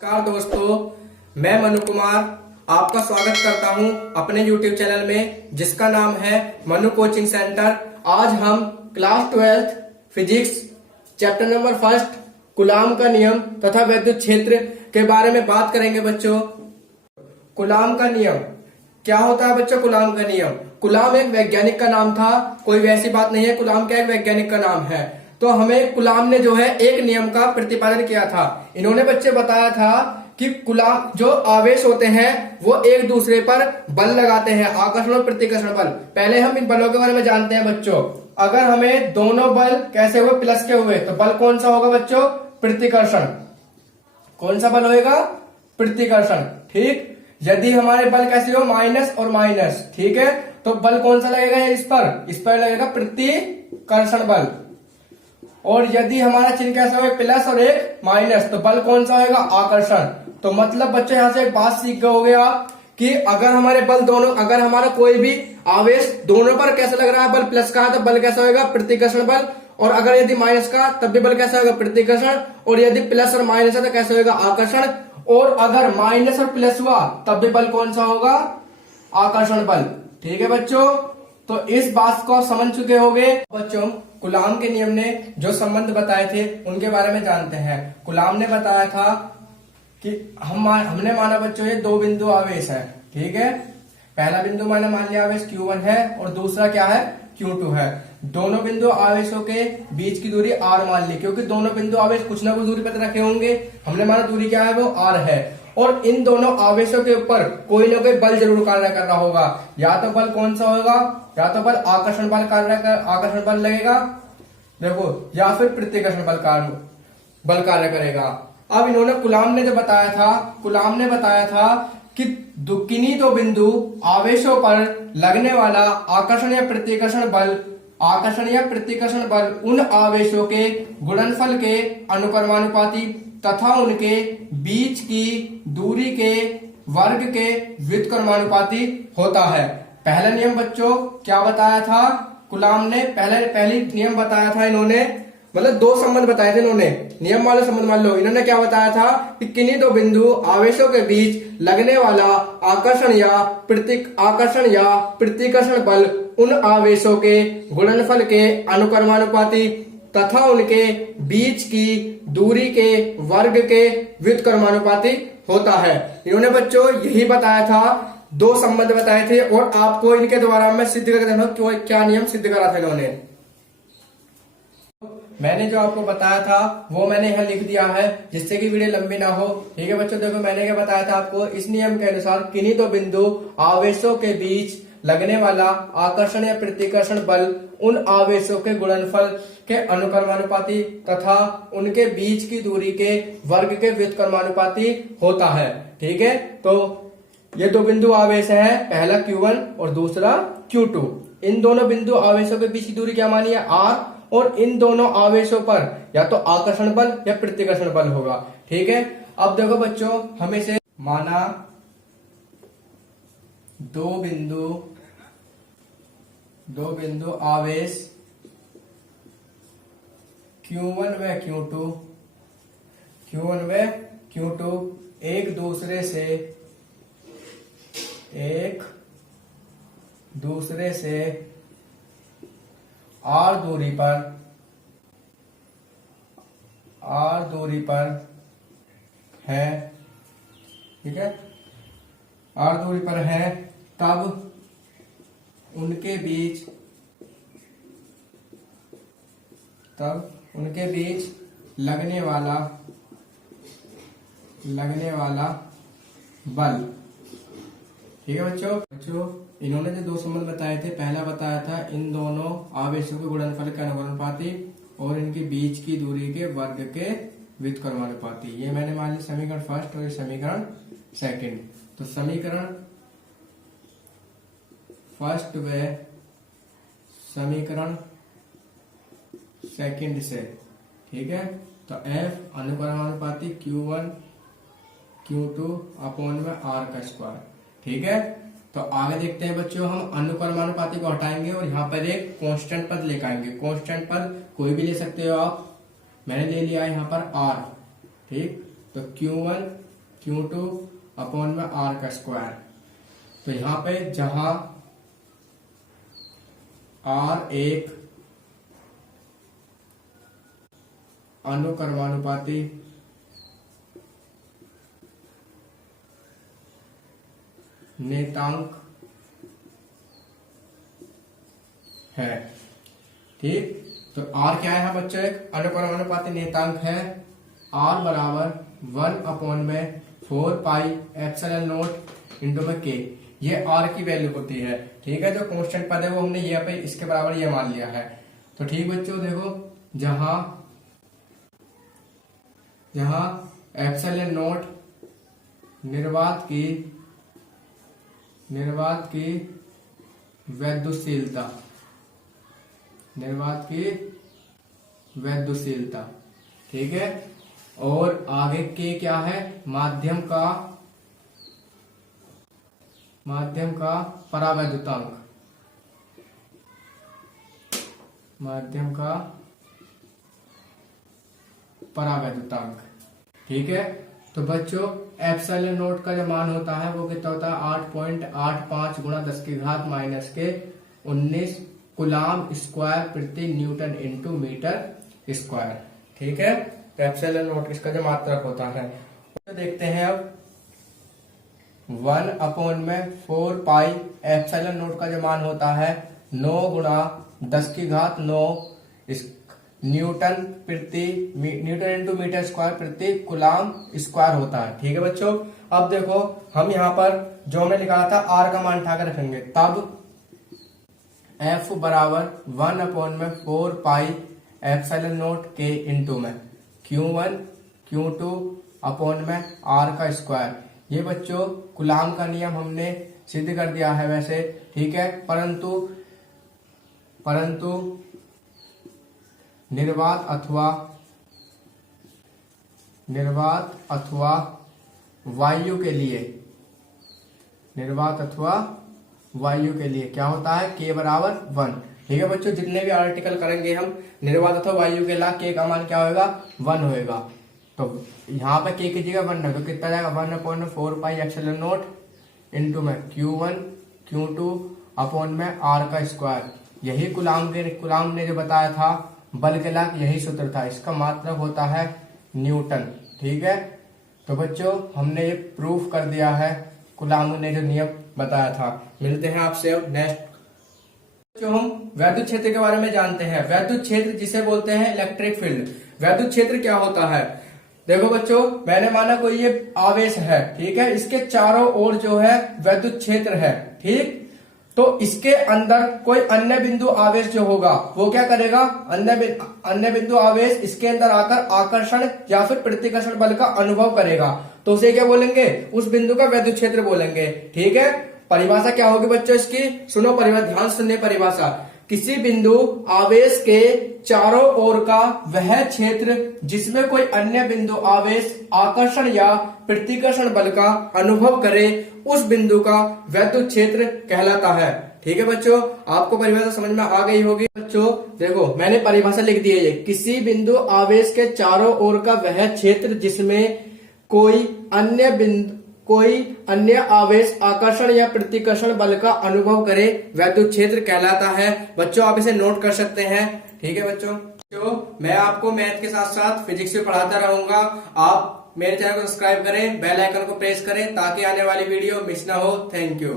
नमस्कार दोस्तों, मैं मनु कुमार आपका स्वागत करता हूं अपने YouTube चैनल में जिसका नाम है मनु कोचिंग सेंटर। आज हम class 12th physics chapter number 1 coulomb का नियम तथा विद्युत क्षेत्र के बारे में बात करेंगे। बच्चों, कूलाम का नियम क्या होता है? बच्चों, कूलाम का नियम, कूलाम एक वैज्ञानिक का नाम था, कोई वैसी बात नहीं है। कूलाम क्या एक वैज्ञानिक का नाम है। तो हमें कूलाम ने जो है एक नियम का प्रतिपादन किया था। इन्होंने बच्चे बताया था कि कूलाम जो आवेश होते हैं वो एक दूसरे पर बल लगाते हैं, आकर्षण और प्रतिकर्षण बल। पहले हम इन बलों के बारे में जानते हैं बच्चों। अगर हमें दोनों बल कैसे हुए? प्लस के हुए, तो बल कौन सा होगा बच्चों? प्रतिकर्षण। कौन सा बल होगा? प्रतिकर्षण। ठीक। यदि हमारे बल कैसे हो? माइनस और माइनस। ठीक है, तो बल कौन सा लगेगा? इस पर लगेगा प्रतिकर्षण बल। और यदि हमारा चिन्ह कैसा होगा? प्लस और एक माइनस, तो बल कौन सा होगा? आकर्षण। तो मतलब बच्चों यहां से एक बात सीख गए होगे आप कि अगर हमारे बल दोनों, अगर हमारा कोई भी आवेश दोनों पर कैसा लग रहा है, बल प्लस का है तो बल कैसा होगा? प्रतिकर्षण बल। और अगर यदि माइनस का, तब भी बल कैसा होगा? प्रतिकर्षण। और यदि प्लस और माइनस है तो कैसा होगा? आकर्षण। और अगर माइनस और प्लस हुआ तब भी बल कौन सा होगा? आकर्षण बल। ठीक है बच्चों, तो इस बात को आप समझ चुके होंगे। बच्चों, कूलाम के नियम ने जो संबंध बताए थे उनके बारे में जानते हैं। कूलाम ने बताया था कि हमने माना बच्चों ये दो बिंदु आवेश है। ठीक है, पहला बिंदु मान लिया आवेश Q1 है और दूसरा क्या है? Q2 है। दोनों बिंदु आवेशों के बीच की दूरी r मान ली, क्योंकि दोनों बिंदु आवेश कुछ ना कुछ दूरी पर रखे होंगे। हमने माना दूरी क्या है? वो r है। और इन दोनों आवेशों के ऊपर कोई ना कोई बल जरूर कार्य कर रहा होगा। या तो बल कौन सा होगा? या तो बल आकर्षण बल आकर्षण बल लगेगा, देखो, या फिर प्रतिकर्षण बल कार्य करेगा। अब इन्होंने कूलाम ने जो बताया था, कूलाम ने बताया था कि किन्हीं दो बिंदु आवेशों पर लगने वाला आकर्षण या प्रतिकर्षण बल उन आवेशों के गुणनफल के अनुक्रमानुपाती तथा उनके बीच की दूरी के वर्ग के व्युत्क्रमानुपाती होता है। पहला नियम बच्चों क्या बताया था कूलाम ने? पहली नियम बताया था इन्होंने, मतलब दो संबंध बताए थे इन्होंने। नियम वाले संबंध मान लो, इन्होंने क्या बताया था कि किन्हीं दो बिंदु आवेशों के बीच लगने वाला आकर्षण या प्रतिकर्षण बल उन आवेशों के गुणनफल के अनुक्रमानुपाती तथा उनके बीच की दूरी के वर्ग के व्युत्क्रमानुपाती होता है। इन्होंने बच्चों यही बताया था, दो संबंध बताए थे और आपको इनके द्वारा मैं सिद्ध करके देखा क्या नियम सिद्ध करा था इन्होंने। मैंने जो आपको बताया था वो मैंने यहाँ लिख दिया है जिससे कि वीडियो लंबी ना हो। ठीक है बच्चों, देखो मैंने क्या बताया था आपको। इस नियम के अनुसार किन्हीं दो बिंदु आवेशों के बीच लगने वाला आकर्षण या प्रतिकर्षण बल उन आवेशों के गुणनफल के अनुक्रमानुपाती तथा उनके बीच की दूरी के वर्ग के व्युत्क्रमानुपाती होता है। ठीक है, तो ये दो बिंदु आवेश है, पहला Q1 और दूसरा Q2। इन दोनों बिंदु आवेशों के बीच की दूरी क्या मानी है? R। और इन दोनों आवेशों पर या तो आकर्षण बल या प्रतिकर्षण बल होगा। ठीक है, अब देखो बच्चों, हमें से माना दो बिंदु आवेश Q1 व Q2 एक दूसरे से r दूरी पर है। ठीक है, r दूरी पर है, तब उनके बीच लगने वाला बल। ठीक है बच्चों, इन्होंने जो दो संबंध बताए थे, पहला बताया था इन दोनों आवेशों के गुणनफल के अनुक्रमानुपाती और इनके बीच की दूरी के वर्ग के व्युत्क्रमानुपाती। ये मैंने मान लिया समीकरण फर्स्ट और समीकरण सेकंड। तो समीकरण फर्स्ट व समीकरण सेकंड से, ठीक है, तो F अनुक्रमानुपाती Q1 Q2 अपॉन में R का स्क्वायर। ठीक है, तो आगे देखते हैं बच्चों, हम अनुक्रमानुपाती को हटाएंगे और यहाँ पर एक कांस्टेंट पद लेकर आएंगे। कांस्टेंट पद कोई भी ले सकते हो आप, मैंने ले लिया है यहाँ पर R। ठीक, तो Q1 Q2 अपॉन में R का स्क्वायर। तो यहाँ पे जहां R एक अनुक्रमानुपाती नेतांक है, ठीक। तो R क्या है बच्चों, एक अनुक्रमानुपाती नेतांक है। R बराबर 1 अपॉन में 4 पाई एप्सिलॉन नॉट इंटू में K, ये R की वैल्यू होती है, ठीक है। जो कांस्टेंट पद है वो हमने ये पे इसके बराबर ये मान लिया है। तो ठीक बच्चों, देखो जहां एप्सिलॉन नॉट निर्वात की वैद्युशीलता, ठीक है। और आगे के क्या है, माध्यम का परावैद्युतांक, ठीक है। तो बच्चों एप्सिलॉन नॉट का जो मान होता है वो कितना होता है, 8.85 गुणा 10 की घात माइनस के 19 कूलाम स्क्वायर प्रति न्यूटन इंटू मीटर स्क्वायर, ठीक है। तो एप्सिलॉन नॉट इसका जो मात्रक होता है। तो देखते हैं अब 1 अपॉन में 4 पाई एप्सिलॉन नॉट का जो मान होता है 9 गुणा 10 की घात 9 न्यूटन इंटू मीटर स्क्वायर प्रति कूलाम स्क्वायर होता है, ठीक है बच्चों। अब देखो हम यहाँ पर जो हमने निकाला था R का मान उठाकर रखेंगे, तब F बराबर 1 अपॉन में 4 pi epsilon not K into में Q1 Q2 अपॉन में R का स्क्वायर। ये बच्चों कूलाम का नियम हमने सिद्ध कर दिया है वैसे, ठीक है। परंतु निर्वात अथवा वायु के लिए क्या होता है, K बराबर 1, ठीक है बच्चों। जितने भी आर्टिकल करेंगे हम निर्वात अथवा वायु के ला K का मान क्या होगा, 1 होएगा। तो यहाँ पे K की जगह 1 है तो कितना जाएगा, 1 अपॉन में 4 पाई एप्सिलॉन नॉट इंटू में Q1 Q2 अपॉन में R का स्क्वायर। यही कूलाम ने जो बताया था बल के लाख, यही सूत्र था, इसका मात्रक होता है न्यूटन, ठीक है। तो बच्चों हमने ये प्रूफ कर दिया है कूलाम ने जो नियम बताया था। मिलते हैं आपसे अब नेक्स्ट। जो हम वैद्युत क्षेत्र के बारे में जानते हैं, वैद्युत क्षेत्र जिसे बोलते हैं इलेक्ट्रिक फील्ड। वैद्युत क्षेत्र क्या होता है, देखो बच्चों मैंने माना कोई ये आवेश है, ठीक है, इसके चारों ओर जो है वैद्युत क्षेत्र है, ठीक। तो इसके अंदर कोई अन्य बिंदु आवेश जो होगा वो क्या करेगा, अन्य बिंदु आवेश इसके अंदर आकर आकर्षण या फिर प्रतिकर्षण बल का अनुभव करेगा, तो उसे क्या बोलेंगे, उस बिंदु का वैद्युत क्षेत्र बोलेंगे, ठीक है। परिभाषा क्या होगी बच्चों इसकी, सुनो परिभाषा, ध्यान सुनने परिभाषा। किसी बिंदु आवेश के चारों ओर का वह क्षेत्र जिसमें कोई अन्य बिंदु आवेश आकर्षण या प्रतिकर्षण बल का अनुभव करे, उस बिंदु का वैद्युत क्षेत्र कहलाता है, ठीक है बच्चों। आपको परिभाषा समझ में आ गई होगी बच्चों। देखो मैंने परिभाषा लिख दी है, ये किसी बिंदु आवेश के चारों ओर का वह क्षेत्र जिसमें कोई अन्य आवेश आकर्षण या प्रतिकर्षण बल का अनुभव करे, वैद्युत क्षेत्र कहलाता है। बच्चों आप इसे नोट कर सकते हैं, ठीक है बच्चों। मैं आपको मैथ के साथ साथ फिजिक्स भी पढ़ाता रहूंगा। आप मेरे चैनल को सब्सक्राइब करें, बेल आइकन को प्रेस करें ताकि आने वाली वीडियो मिस ना हो। Thank you.